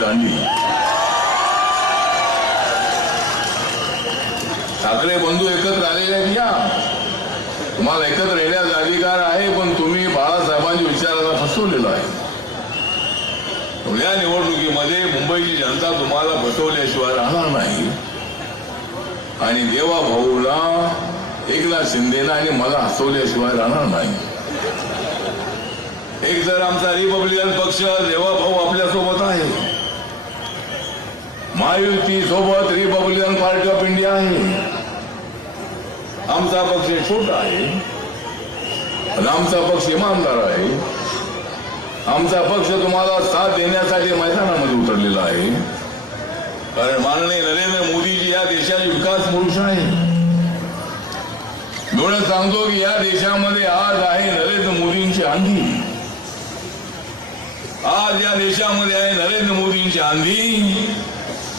दांडी. ठाकरे बंधू एकत्र आलेले आहेत. या तुम्हाला एकत्र येण्याचा अधिकार आहे, पण तुम्ही बाळासाहेबांच्या विचाराला फसवलेला आहे. या निवडणुकीमध्ये मुंबईची जनता तुम्हाला फसवल्याशिवाय राहणार नाही. आणि देवा भाऊला, एकनाथ शिंदेला आणि मला हसवल्याशिवाय राहणार नाही. एक जर आमचा रिपब्लिकन पक्ष देवा भाऊ आपल्या सोबत आहे, महायुती सोबत रिपब्लिकन पार्टी ऑफ इंडिया आहे. आमचा पक्ष छोटा आहे आणि आमचा पक्ष इमानदार आहे. आमचा पक्ष तुम्हाला साथ देण्यासाठी मैदानामध्ये उतरलेला आहे. कारण माननीय नरेंद्र मोदीजी या देशाचे विकास पुरुष आहे. म्हणून सांगतो की या देशामध्ये आज आहे नरेंद्र मोदींची आंधी. आज या देशामध्ये आहे नरेंद्र मोदींची आंधी.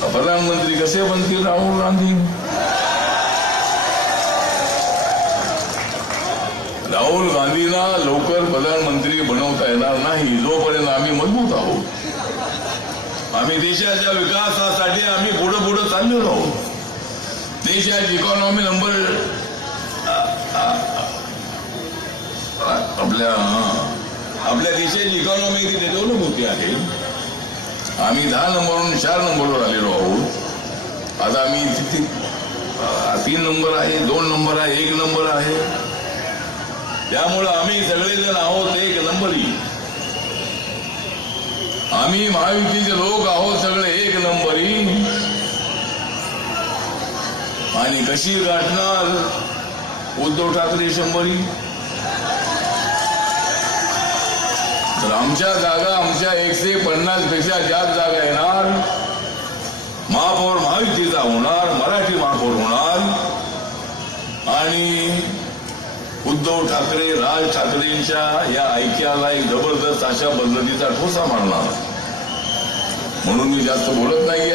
प्रधानमंत्री कसे बनतील राहुल गांधी? राहुल गांधींना लवकर प्रधानमंत्री बनवता येणार नाही जोपर्यंत आम्ही मजबूत आहोत. आम्ही देशाच्या विकासासाठी आम्ही पुढे पुढे चाललेलो आहोत. देशाची इकॉनॉमी आपल्या देशाची इकॉनॉमी किती डेव्हलप होती आहे. आम्ही 10 नंबरवरून 4 नंबरवर आलेलो आहोत. आता आम्ही 3 नंबर आहे, 2 नंबर आहे, 1 नंबर आहे. त्यामुळं आम्ही सगळेजण आहोत 1 नंबरी. आम्ही महायुतीचे लोक आहोत सगळे 1 नंबरी. आणि कशी गाठणार उद्धव ठाकरे 100री? तर आमच्या जागा, आमच्या 150 पेक्षा जास्त जागा येणार. महापौर महायुतीचा होणार, मराठी महापौर होणार. आणि उद्धव ठाकरे, राज ठाकरेंच्या या ऐक्याला एक जबरदस्त अशा पद्धतीचा ठोसा मारणार. म्हणून मी जास्त बोलत नाही.